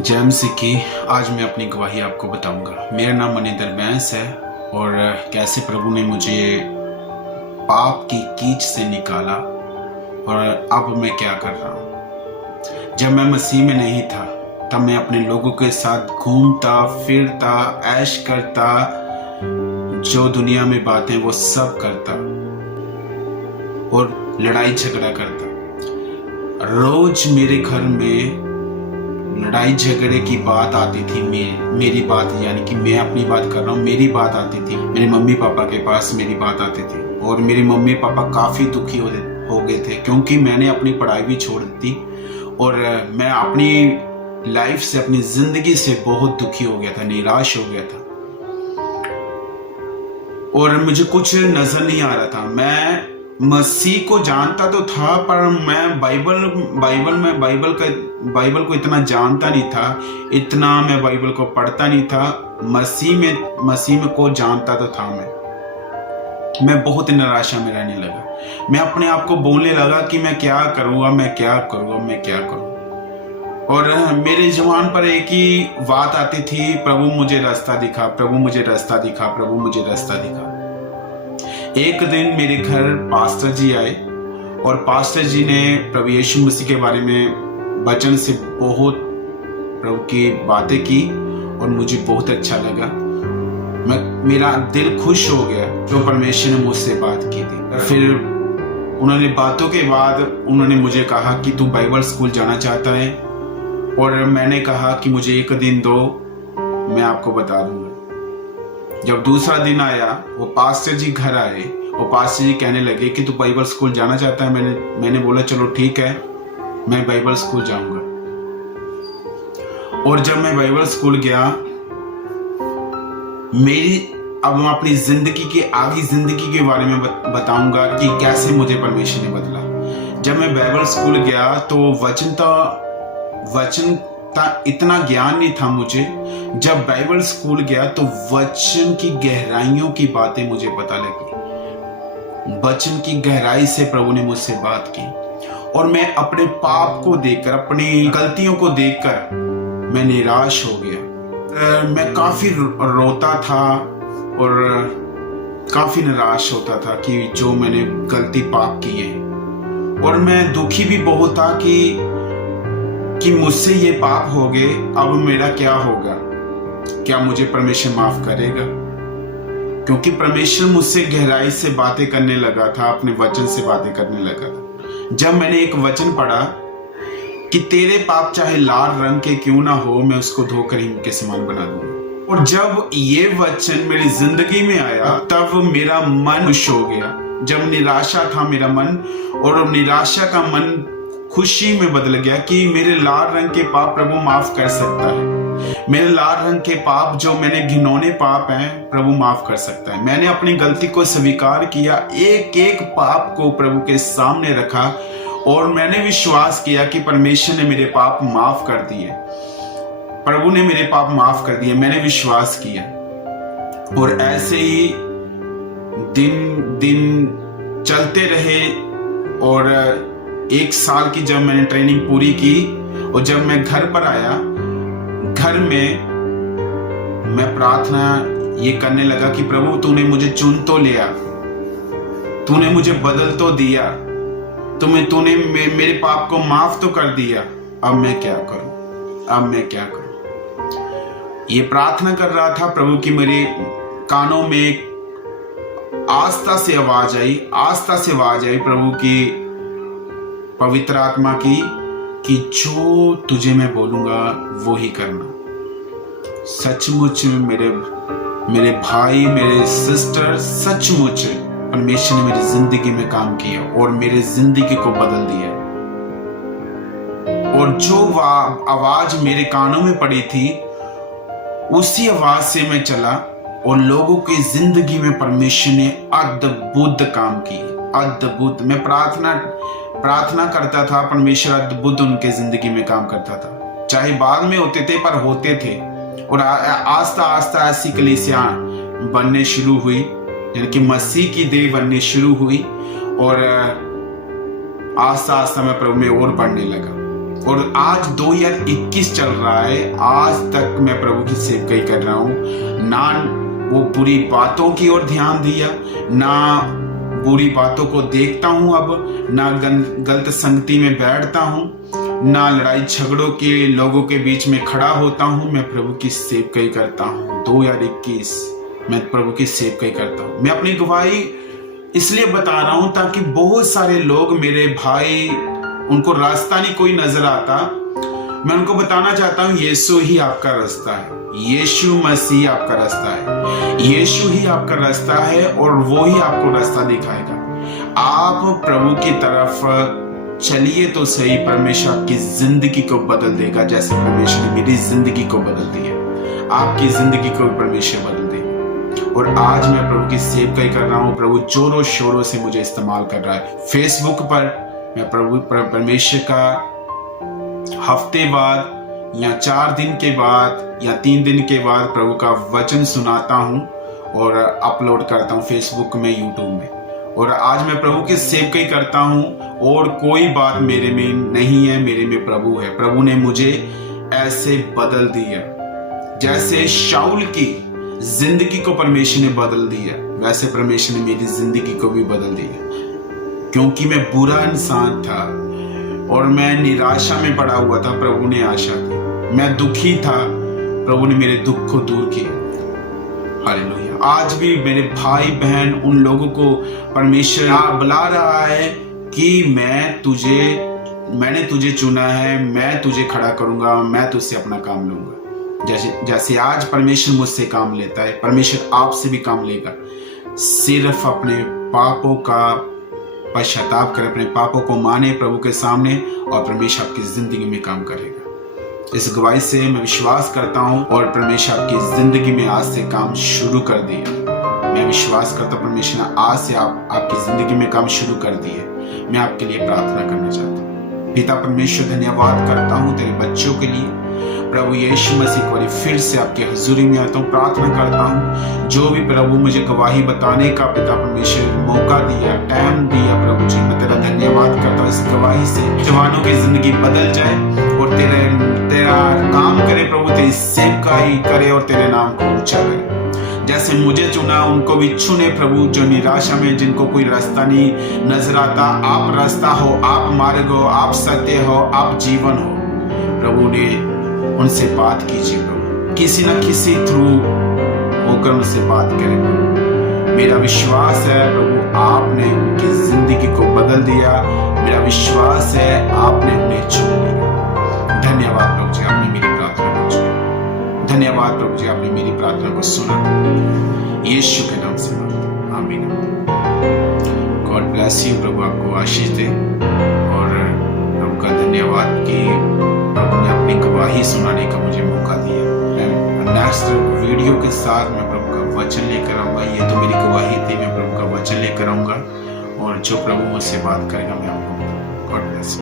जय मसीह की। आज मैं अपनी गवाही आपको बताऊंगा। मेरा नाम मनिंदर बैंस है और कैसे प्रभु ने मुझे पाप की कीच से निकाला और अब मैं क्या कर रहा हूँ। जब मैं मसीह में नहीं था तब मैं अपने लोगों के साथ घूमता फिरता ऐश करता, जो दुनिया में बातें वो सब करता और लड़ाई झगड़ा करता। रोज मेरे घर में लड़ाई झगड़े की बात आती थी। मेरी बात यानी कि मैं अपनी बात कर रहा हूँ, मेरी बात आती थी। मेरे मम्मी पापा के पास मेरी बात आती थी और मेरे मम्मी पापा काफ़ी दुखी हो गए थे क्योंकि मैंने अपनी पढ़ाई भी छोड़ दी और मैं अपनी लाइफ से, अपनी ज़िंदगी से बहुत दुखी हो गया था, निराश हो गया था और मुझे कुछ नज़र नहीं आ रहा था। मैं मसीह को जानता तो था पर मैं बाइबल को इतना जानता नहीं था, इतना मैं बाइबल को पढ़ता नहीं था। मसीह में को जानता तो था। मैं बहुत निराशा में रहने लगा। मैं अपने आप को बोलने लगा कि मैं क्या करूँगा, मैं क्या करूँ। और मेरे जुबान पर एक ही बात आती थी, प्रभु मुझे रास्ता दिखा, प्रभु मुझे रास्ता दिखा, प्रभु मुझे रास्ता दिखा। एक दिन मेरे घर पास्टर जी आए और पास्टर जी ने प्रभु यीशु मसीह के बारे में वचन से बहुत प्रभु की बातें की और मुझे बहुत अच्छा लगा। मेरा दिल खुश हो गया जो परमेश्वर ने मुझसे बात की थी। फिर उन्होंने बातों के बाद उन्होंने मुझे कहा कि तू बाइबल स्कूल जाना चाहता है, और मैंने कहा कि मुझे एक दिन दो, मैं आपको बता दूंगा। जब दूसरा दिन आया, वो पास्टर जी घर आए और पास्टर जी कहने लगे कि तू बाइबल स्कूल जाना चाहता है। मैंने बोला चलो ठीक है, मैं बाइबल स्कूल जाऊंगा। और जब मैं बाइबल स्कूल गया, अब मैं अपनी जिंदगी की आगे जिंदगी के बारे में बताऊंगा कि कैसे मुझे परमेश्वर ने बदला। जब मैं बाइबल स्कूल गया तो वचन का इतना ज्ञान नहीं था मुझे। जब बाइबल स्कूल गया तो वचन की गहराइयों की बातें मुझे पता लगी। वचन की गहराई से प्रभु ने मुझसे बात की और मैं अपने पाप को देखकर, अपनी गलतियों को देखकर मैं निराश हो गया। मैं काफी रोता था और काफी निराश होता था कि जो मैंने गलती पाप की है, और मैं दुखी भी बहुत था कि मुझसे ये पाप हो गए, अब मेरा क्या होगा, क्या मुझे परमेश्वर माफ करेगा? क्योंकि परमेश्वर मुझसे गहराई से बातें करने लगा था, अपने वचन से बातें करने लगा था। जब मैंने एक वचन पढ़ा कि तेरे पाप चाहे लाल रंग के क्यों ना हो, मैं उसको धोकर हिम के समान बना दूंगा। और जब ये वचन मेरी जिंदगी में आया तब मेरा मन खुश हो गया। जब निराशा था मेरा मन, और निराशा का मन खुशी में बदल गया कि मेरे लाल रंग के पाप प्रभु माफ कर सकता है। मेरे लाल रंग के पाप, जो मैंने घिनौने पाप हैं, प्रभु माफ कर सकता है। मैंने अपनी गलती को स्वीकार किया, एक एक पाप को प्रभु के सामने रखा और मैंने विश्वास किया कि परमेश्वर ने मेरे पाप माफ कर दिए, प्रभु ने मेरे पाप माफ कर दिए। मैंने विश्वास किया और ऐसे ही दिन चलते रहे। और एक साल की जब मैंने ट्रेनिंग पूरी की और जब मैं घर पर आया, घर में मैं प्रार्थना ये करने लगा कि प्रभु तूने मुझे चुन तो लिया, तूने मुझे बदल तो दिया, तूने मेरे पाप को माफ तो कर दिया, अब मैं क्या करूं? ये प्रार्थना कर रहा था प्रभु की। मेरे कानों में आस्था से आवाज आई प्रभु की, पवित्र आत्मा की, कि जो तुझे मैं बोलूंगा वो ही करना। सचमुच मेरे भाई, मेरे सिस्टर, सचमुच परमेश्वर ने मेरी जिंदगी में काम किया और मेरे जिंदगी को बदल दिया। और जो आवाज मेरे कानों में पड़ी थी, उसी आवाज से मैं चला और लोगों की जिंदगी में परमेश्वर ने अद्भुत काम किए, अद्भुत। मैं प्रार्थना करता था, परमेश्वर अद्भुत उनके जिंदगी में काम करता था। चाहे बाद में होते थे पर होते थे। और आस्ता आस्ता ऐसी कलीसिया बनने शुरू हुई, यानी कि मसीह की देह बनने शुरू हुई और आस्ता आस्ता मैं प्रभु में और बढ़ने लगा। और आज 2021 चल रहा है, आज तक मैं प्रभु की सेवकाई कर रहा हूँ। ना वो बुरी बातों की ओर ध्यान दिया, ना बुरी बातों को देखता हूँ अब, ना गलत संगति में बैठता हूँ, ना लड़ाई झगड़ों के लोगों के बीच में खड़ा होता हूँ। मैं प्रभु की सेवकाई करता हूँ। 2021 मैं प्रभु की सेवकाई करता हूँ। मैं अपनी गवाही इसलिए बता रहा हूँ ताकि बहुत सारे लोग, मेरे भाई, उनको रास्ता नहीं कोई नजर आता, मैं उनको बताना चाहता हूँ यीशु ही आपका रास्ता है, यीशु मसीह आपका रास्ता है, यीशु ही आपका रास्ता है और वो ही आपको रास्ता दिखाएगा। आप प्रभु की तरफ चलिए तो सही, परमेश्वर आपकी जिंदगी को बदल देगा, जैसे परमेश्वर ने मेरी जिंदगी को बदल दिया, आपकी जिंदगी को परमेश्वर बदल देगा। और आज मैं प्रभु की सेवकाई कर रहा हूँ। प्रभु जोरों शोरों से मुझे इस्तेमाल कर रहा है। फेसबुक पर मैं प्रभु परमेश्वर का हफ्ते बाद या 4 दिन के बाद या 3 दिन के बाद प्रभु का वचन सुनाता हूँ और अपलोड करता हूँ फेसबुक में, यूट्यूब में। और आज मैं प्रभु की सेवकाई करता हूँ और कोई बात मेरे में नहीं है, मेरे में प्रभु है। प्रभु ने मुझे ऐसे बदल दिया, जैसे शाऊल की जिंदगी को परमेश्वर ने बदल दिया, वैसे परमेश्वर ने मेरी जिंदगी को भी बदल दिया। क्योंकि मैं बुरा इंसान था और मैं निराशा में पड़ा हुआ था, प्रभु ने आशा दी। मैं दुखी था, प्रभु ने मेरे दुख को दूर किया। हालेलुया। आज भी मेरे भाई बहन, उन लोगों को परमेश्वर बुला रहा है कि मैंने तुझे चुना है, मैं तुझे खड़ा करूंगा, मैं तुझसे अपना काम लूंगा। जैसे आज परमेश्वर मुझसे काम लेता है, परमेश्वर आपसे भी काम लेगा। सिर्फ अपने पापों का पश्चाताप करें, अपने पापों को माने प्रभु के सामने और परमेश्वर आपकी जिंदगी में काम करेगा। इस गवाही से मैं विश्वास करता हूं और परमेश्वर आपकी जिंदगी में आज से काम शुरू कर दिया। मैं विश्वास करता हूं परमेश्वर ने आज से आपकी जिंदगी में काम शुरू कर दिए। मैं आपके लिए प्रार्थना करना चाहता हूँ। पिता परमेश्वर, धन्यवाद करता हूँ तेरे बच्चों के लिए। प्रभु यीशु मसीह को फिर से आपके हुजूरी में आता हूँ, प्रार्थना करता हूँ जो भी प्रभु मुझे गवाही बताने का पिता परमेश्वर मौका दिया, टाइम दिया, प्रभु जी मैं तेरा धन्यवाद करता हूँ। इस गवाही से जवानों की जिंदगी बदल जाए और तेरा काम करे प्रभु, तेरी सेवकाई करे और तेरे नाम को ऊंचा करे। जैसे मुझे चुना उनको भी चुने प्रभु, जो निराशा में, जिनको कोई रास्ता नहीं नजर आता। आप रास्ता हो, आप मार्ग हो, आप सत्य हो, आप जीवन हो। प्रभु ने उनसे बात कीजिए प्रभु, किसी न किसी थ्रू होकर उनसे बात करें प्रभु। मेरा विश्वास है प्रभु आपने उनकी जिंदगी को बदल दिया। मेरा विश्वास है आपने उन्हें चुन लिया। धन्यवाद प्रभु जी, आपने मेरी प्रार्थना को सुना। धन्यवाद प्रभु जी, आपने मेरी प्रार्थना को सुना। यीशु के नाम से आमीन। God bless you. प्रभु आपको आशीष दे और प्रभु का धन्यवाद कि प्रभु ने अपनी गवाही सुनाने का मुझे मौका दिया। नेक्स्ट वीडियो के साथ मैं प्रभु का वचन लेकर आऊंगा। ये तो मेरी गवाही थी, मैं प्रभु का वचन लेकर आऊंगा और जो प्रभु मुझसे बात करेगा मैं आपको